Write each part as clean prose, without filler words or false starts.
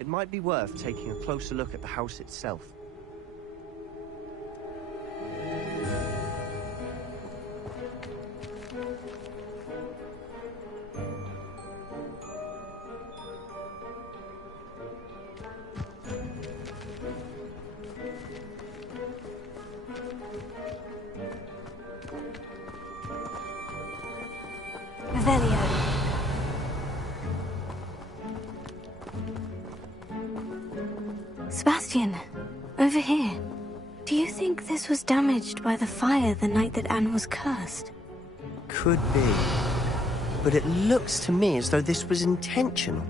It might be worth taking a closer look at the house itself. Sebastian, over here. Do you think this was damaged by the fire the night that Anne was cursed? Could be. But it looks to me as though this was intentional.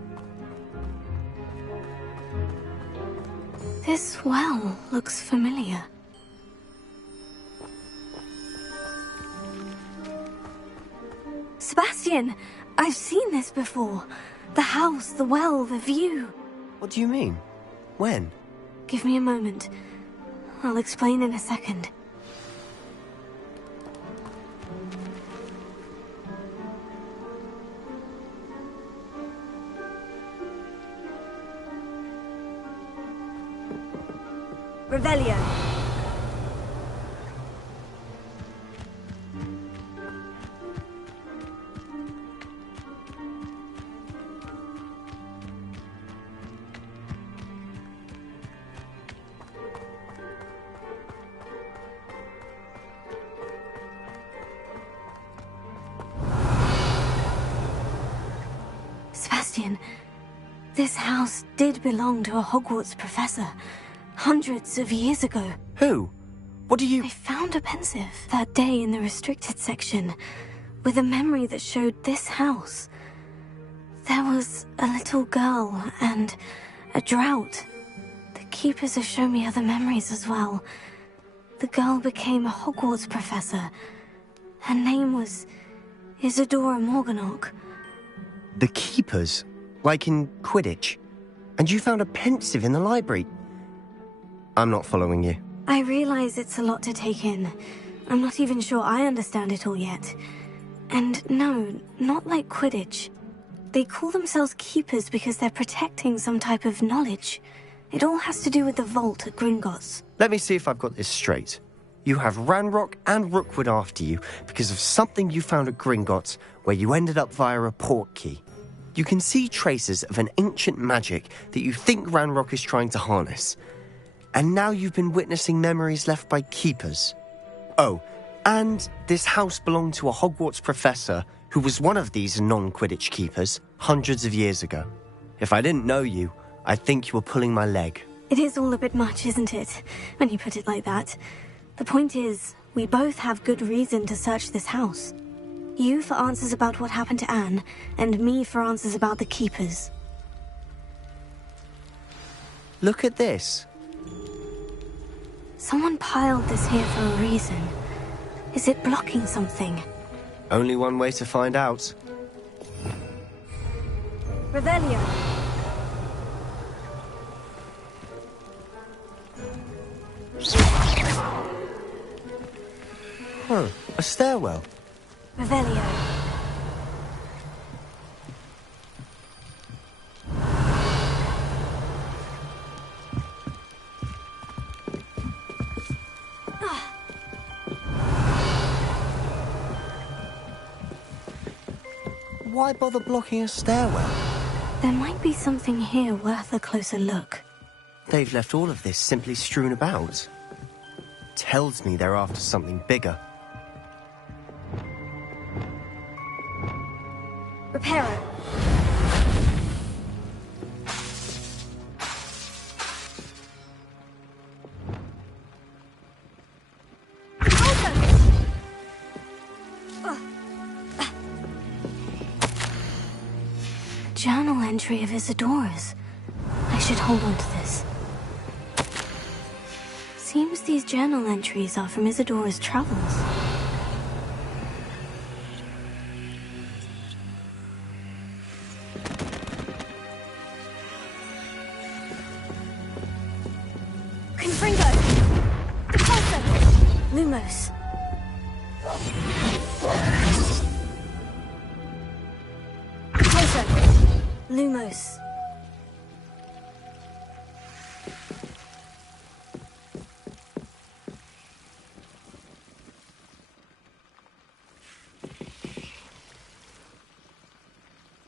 This well looks familiar. Sebastian, I've seen this before. The house, the well, the view. What do you mean? When? Give me a moment. I'll explain in a second. Revelio. Sebastian, this house did belong to a Hogwarts professor, hundreds of years ago. Who? What do you... I found a pensive that day in the restricted section, with a memory that showed this house. There was a little girl and a drought. The keepers have shown me other memories as well. The girl became a Hogwarts professor. Her name was Isadora Morganach. The keepers? Like in Quidditch? And you found a pensive in the library? I'm not following you. I realize it's a lot to take in. I'm not even sure I understand it all yet. And no, not like Quidditch. They call themselves keepers because they're protecting some type of knowledge. It all has to do with the vault at Gringotts. Let me see if I've got this straight. You have Ranrock and Rookwood after you because of something you found at Gringotts where you ended up via a portkey. You can see traces of an ancient magic that you think Ranrock is trying to harness. And now you've been witnessing memories left by keepers. Oh, and this house belonged to a Hogwarts professor who was one of these non-Quidditch keepers hundreds of years ago. If I didn't know you, I'd think you were pulling my leg. It is all a bit much, isn't it, when you put it like that? The point is, we both have good reason to search this house. You for answers about what happened to Anne, and me for answers about the keepers. Look at this. Someone piled this here for a reason. Is it blocking something? Only one way to find out. Revelio. Huh, a stairwell. Revelio. Why bother blocking a stairwell? There might be something here worth a closer look. They've left all of this simply strewn about. Tells me they're after something bigger. Reparo. Journal entry of Isadora's. I should hold on to this. Seems these journal entries are from Isadora's travels. Confringo! Depulso! Lumos! Depulso! Lumos!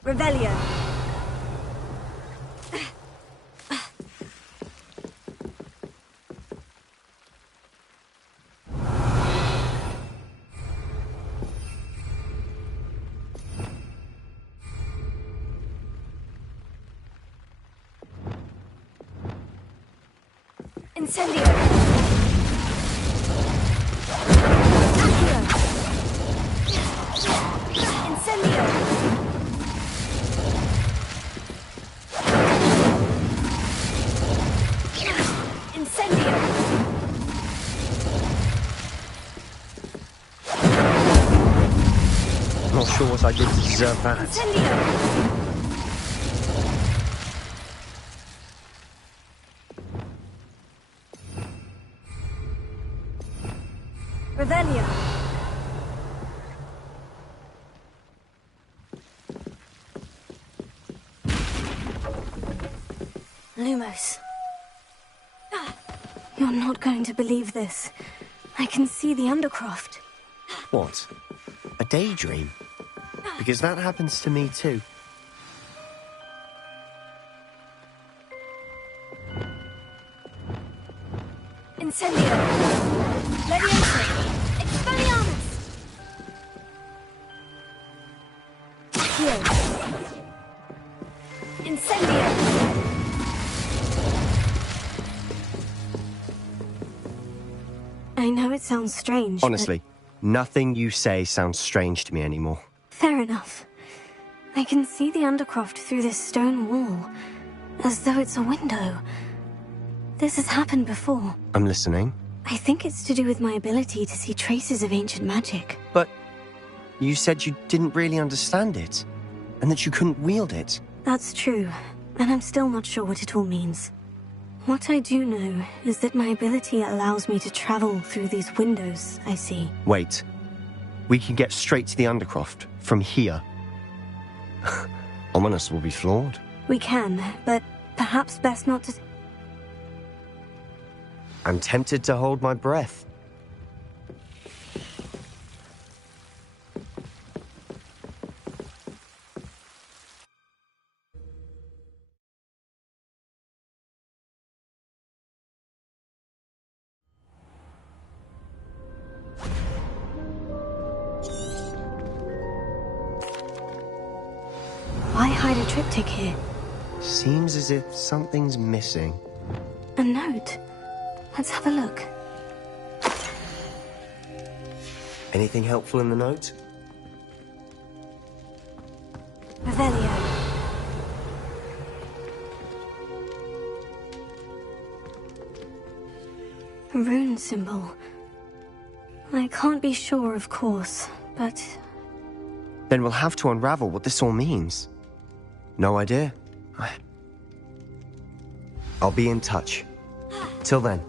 Revelio. Incendio. Accio. Incendio. Incendio. Not sure what I did to deserve that. Incendio. Revelio. Lumos. You're not going to believe this. I can see the Undercroft. What? A daydream? Because that happens to me too. Incendio. Leviosa. Expelliarmus. Accio. Incendio. I know it sounds strange, Honestly, nothing you say sounds strange to me anymore. Fair enough. I can see the Undercroft through this stone wall, as though it's a window. This has happened before. I'm listening. I think it's to do with my ability to see traces of ancient magic. But you said you didn't really understand it, and that you couldn't wield it. That's true, and I'm still not sure what it all means. What I do know is that my ability allows me to travel through these windows I see. Wait. We can get straight to the Undercroft from here. Ominous will be flawed. We can, but perhaps best not to... I'm tempted to hold my breath. Why hide a triptych here? Seems as if something's missing. A note. Let's have a look. Anything helpful in the note? Revelio. A rune symbol. I can't be sure, of course, but... Then we'll have to unravel what this all means. No idea. I'll be in touch. Till then.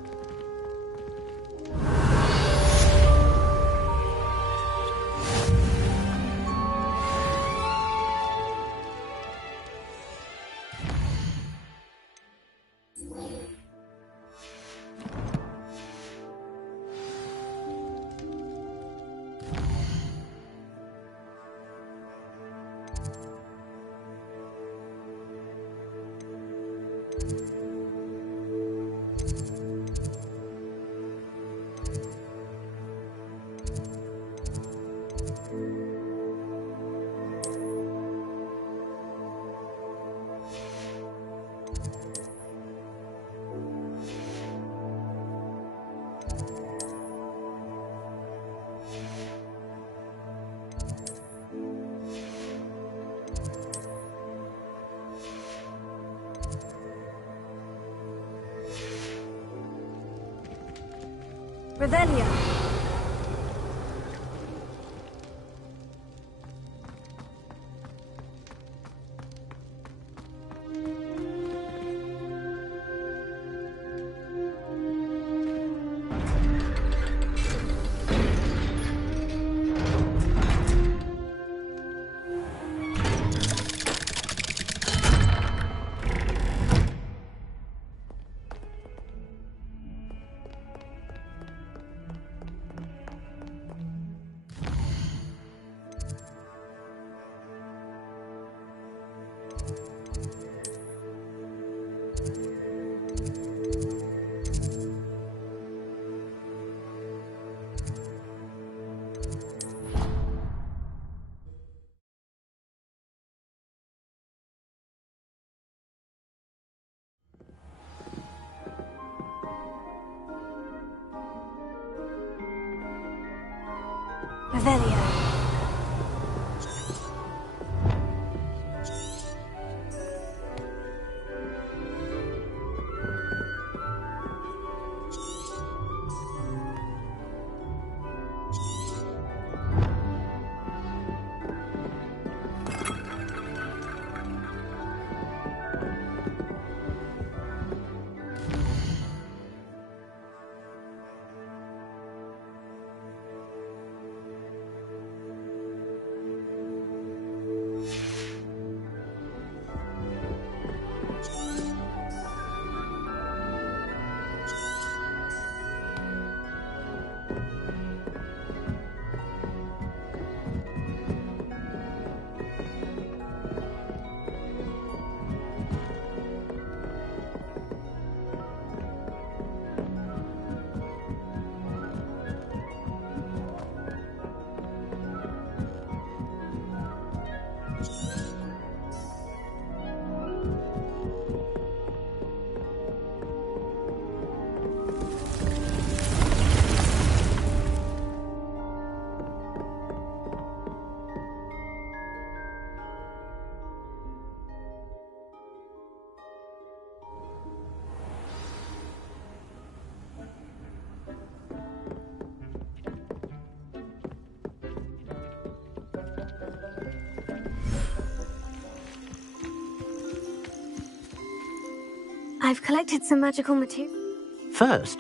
Revelio. Revelio. I've collected some magical material. First,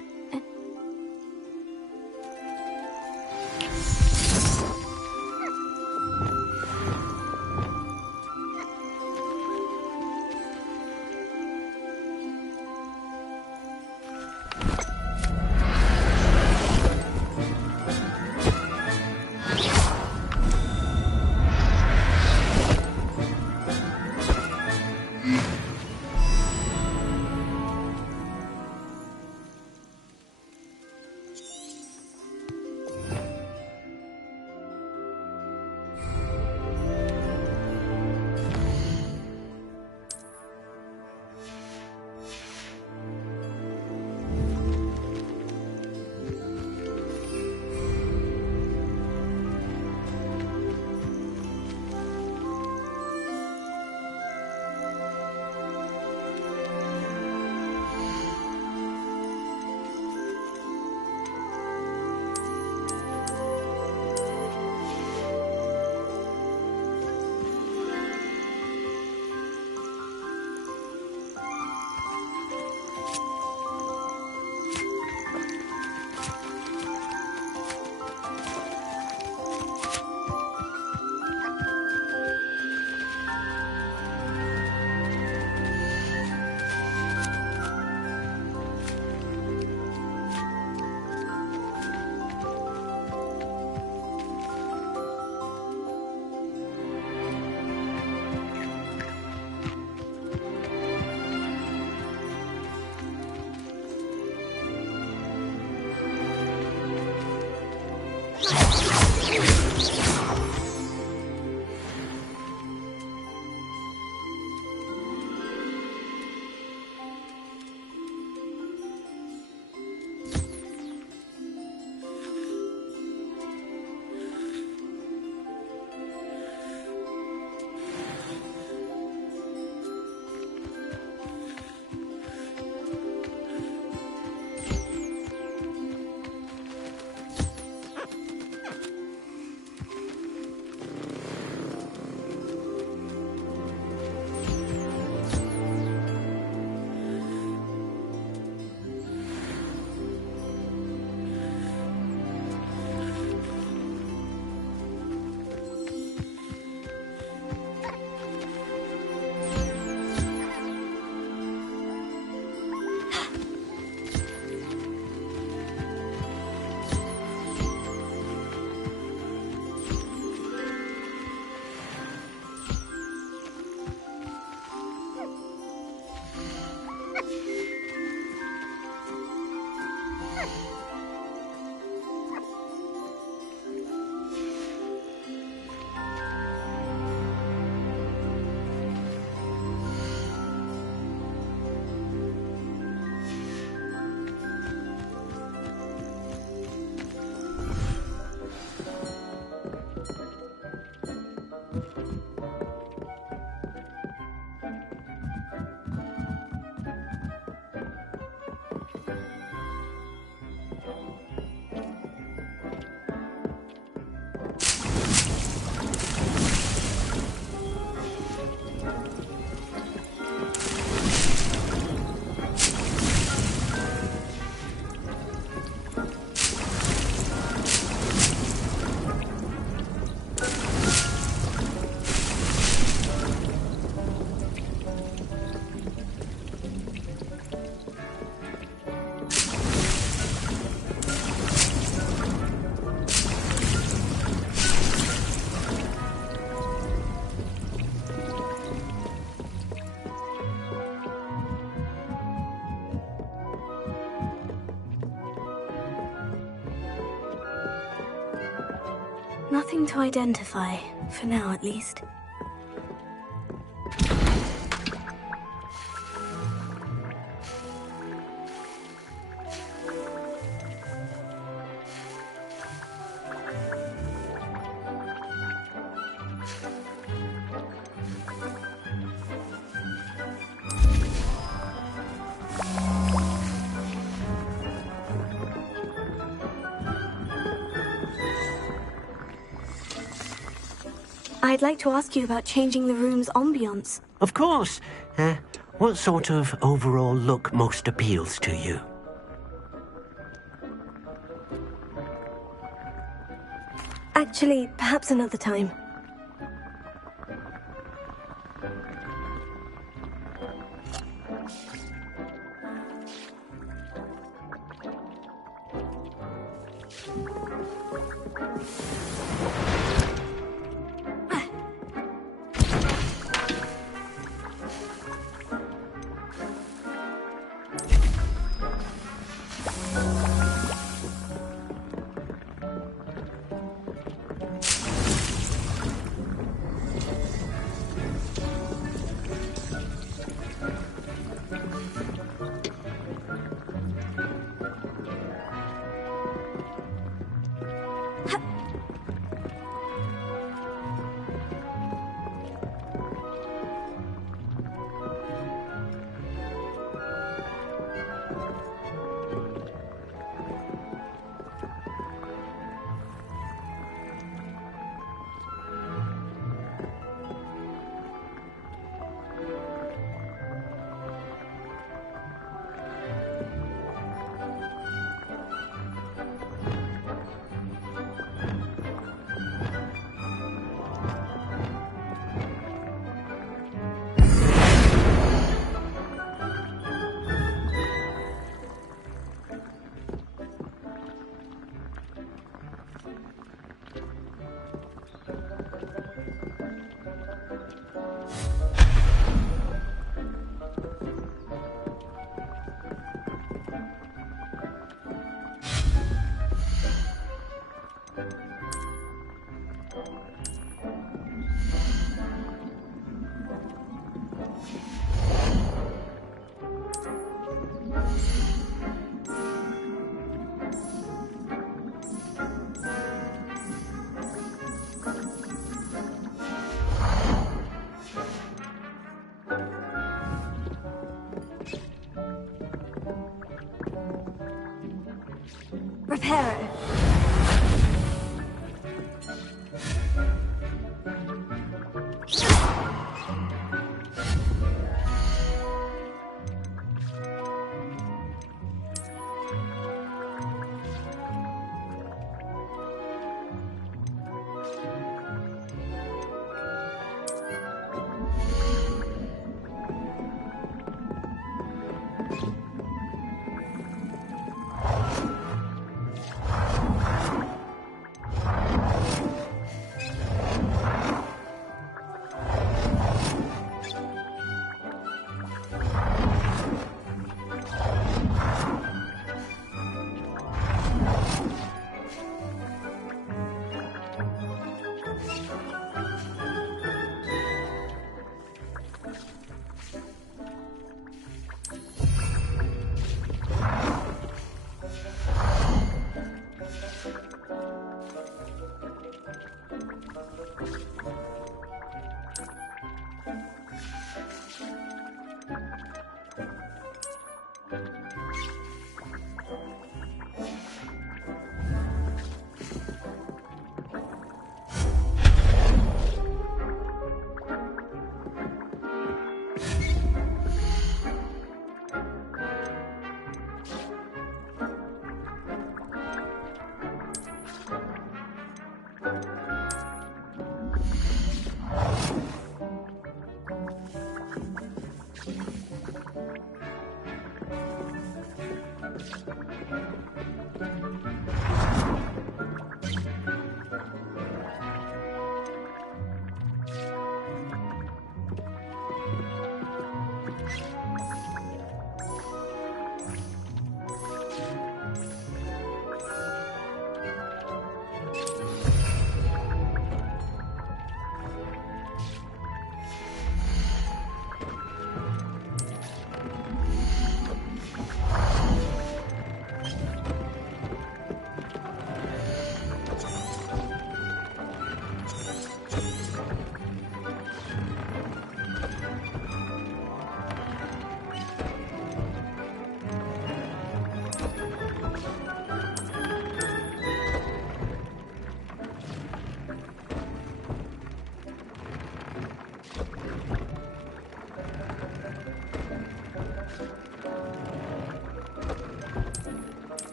Nothing to identify, for now at least. I'd like to ask you about changing the room's ambiance. Of course. What sort of overall look most appeals to you? Actually, perhaps another time. Reparo.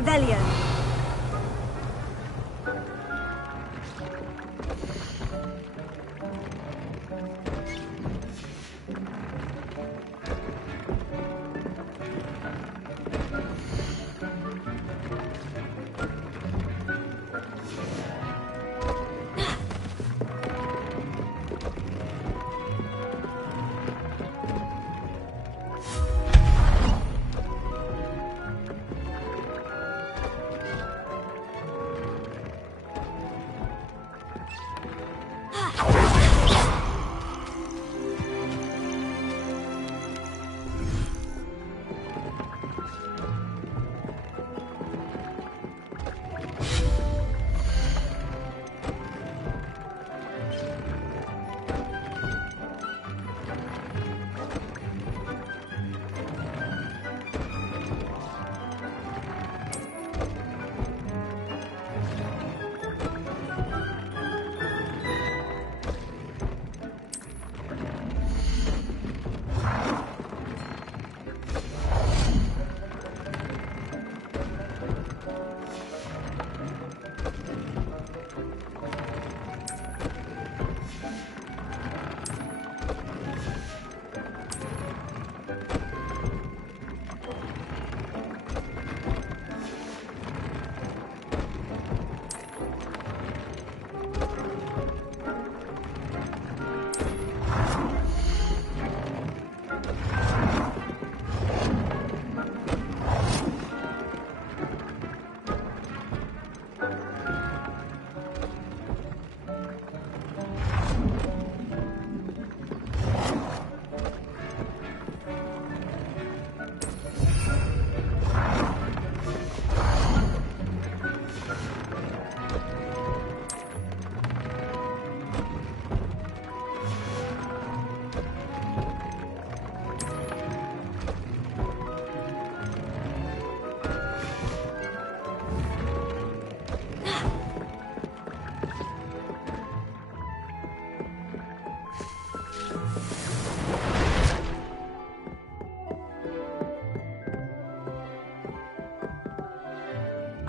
Revelio.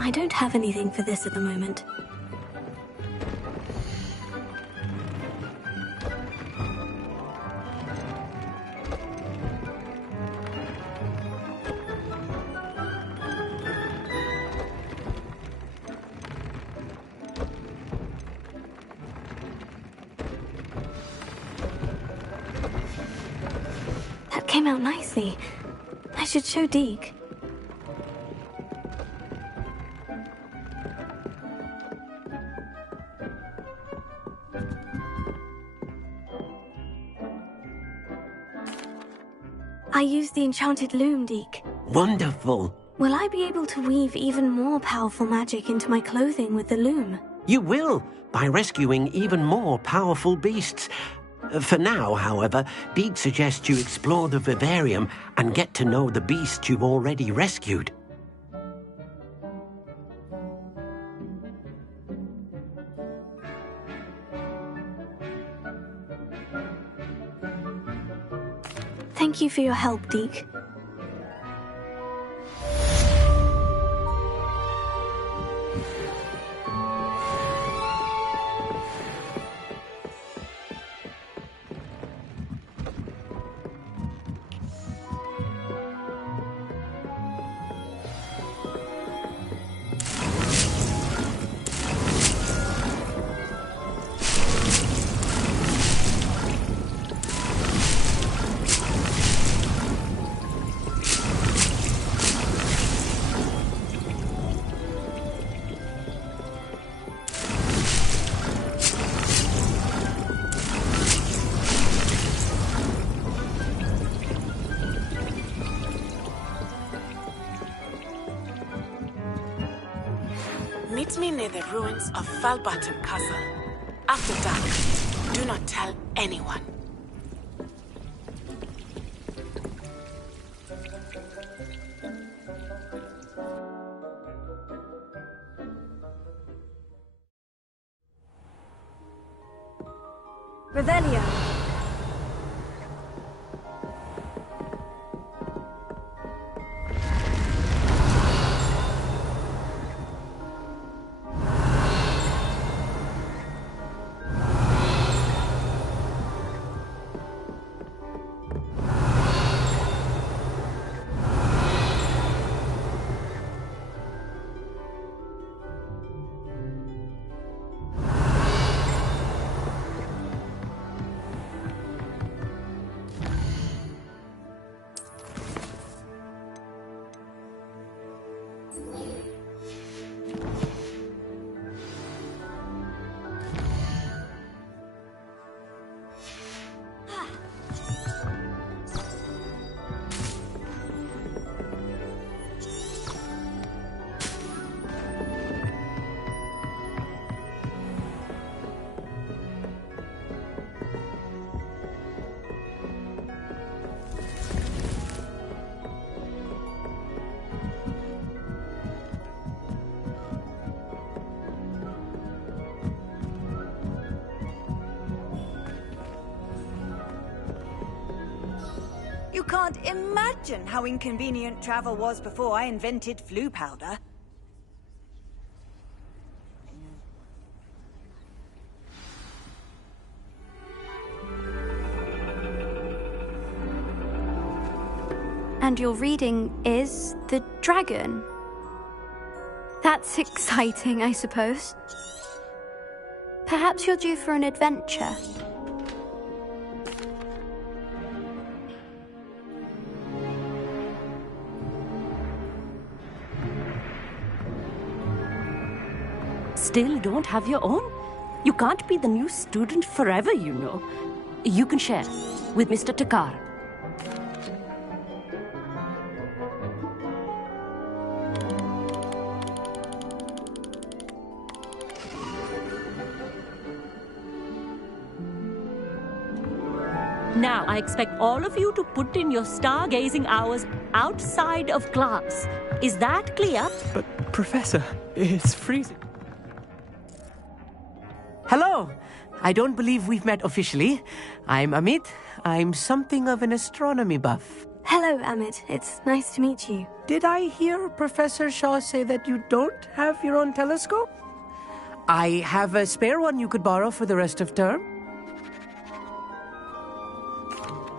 I don't have anything for this at the moment. That came out nicely. I should show Deke. I used the enchanted loom, Deke. Wonderful. Will I be able to weave even more powerful magic into my clothing with the loom? You will, by rescuing even more powerful beasts. For now, however, Deke suggests you explore the vivarium and get to know the beasts you've already rescued. Thank you for your help, Deke. Meet me near the ruins of Falbutton Castle. After dark, do not tell anyone. Revelio. can't imagine how inconvenient travel was before I invented flu powder. And your reading is The Dragon. That's exciting, I suppose. Perhaps you're due for an adventure. Still don't have your own? You can't be the new student forever, you know. You can share with Mr. Takar. Now, I expect all of you to put in your stargazing hours outside of class. Is that clear? But, Professor, it's freezing. Hello! I don't believe we've met officially. I'm Amit. I'm something of an astronomy buff. Hello, Amit. It's nice to meet you. Did I hear Professor Shaw say that you don't have your own telescope? I have a spare one you could borrow for the rest of term.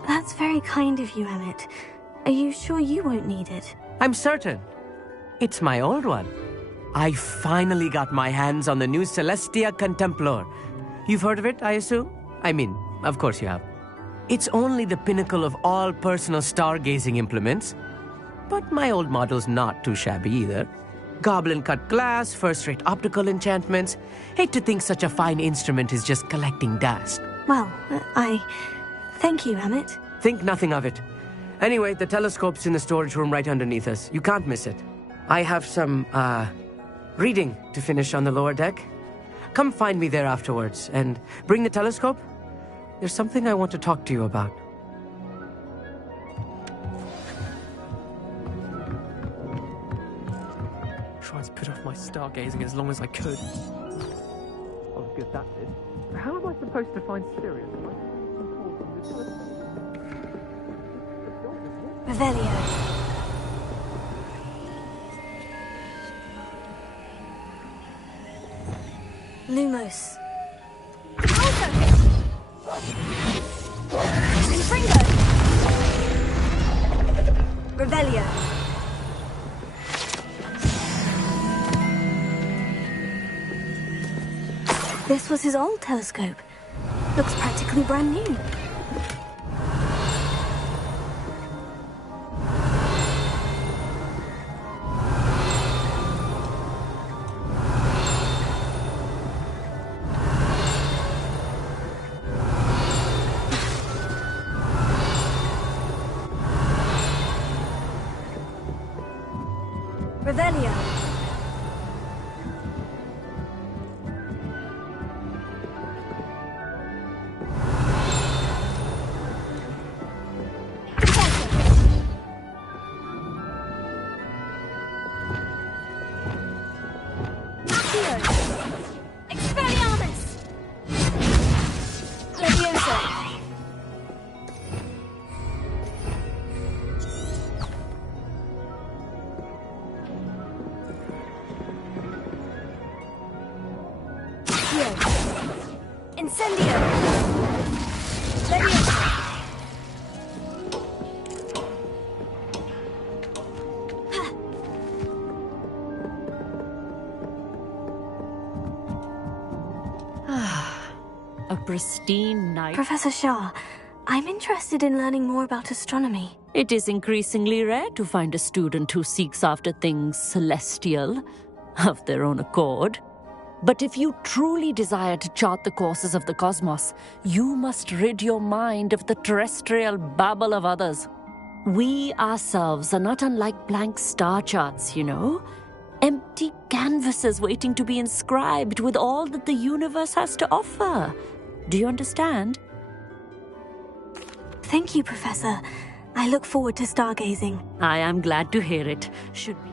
That's very kind of you, Amit. Are you sure you won't need it? I'm certain. It's my old one. I finally got my hands on the new Celestia Contemplar. You've heard of it, I assume? I mean, of course you have. It's only the pinnacle of all personal stargazing implements. But my old model's not too shabby either. Goblin-cut glass, first-rate optical enchantments. Hate to think such a fine instrument is just collecting dust. Well, Thank you, Amit. Think nothing of it. Anyway, the telescope's in the storage room right underneath us. You can't miss it. I have some, reading to finish on the lower deck. Come find me there afterwards, and bring the telescope. There's something I want to talk to you about. Tried to put off my stargazing as long as I could. Oh, good that did. How am I supposed to find Sirius? Revelio. Lumos. Infringo. Revelio. This was his old telescope. Looks practically brand new. Revelio. Expelliarmus. Leviosa. Incendio! Leviosa! A pristine night. Professor Shaw, I'm interested in learning more about astronomy. It is increasingly rare to find a student who seeks after things celestial, of their own accord. But if you truly desire to chart the courses of the cosmos, you must rid your mind of the terrestrial babble of others. We ourselves are not unlike blank star charts, you know. Empty canvases waiting to be inscribed with all that the universe has to offer. Do you understand? Thank you, Professor. I look forward to stargazing. I am glad to hear it. Should we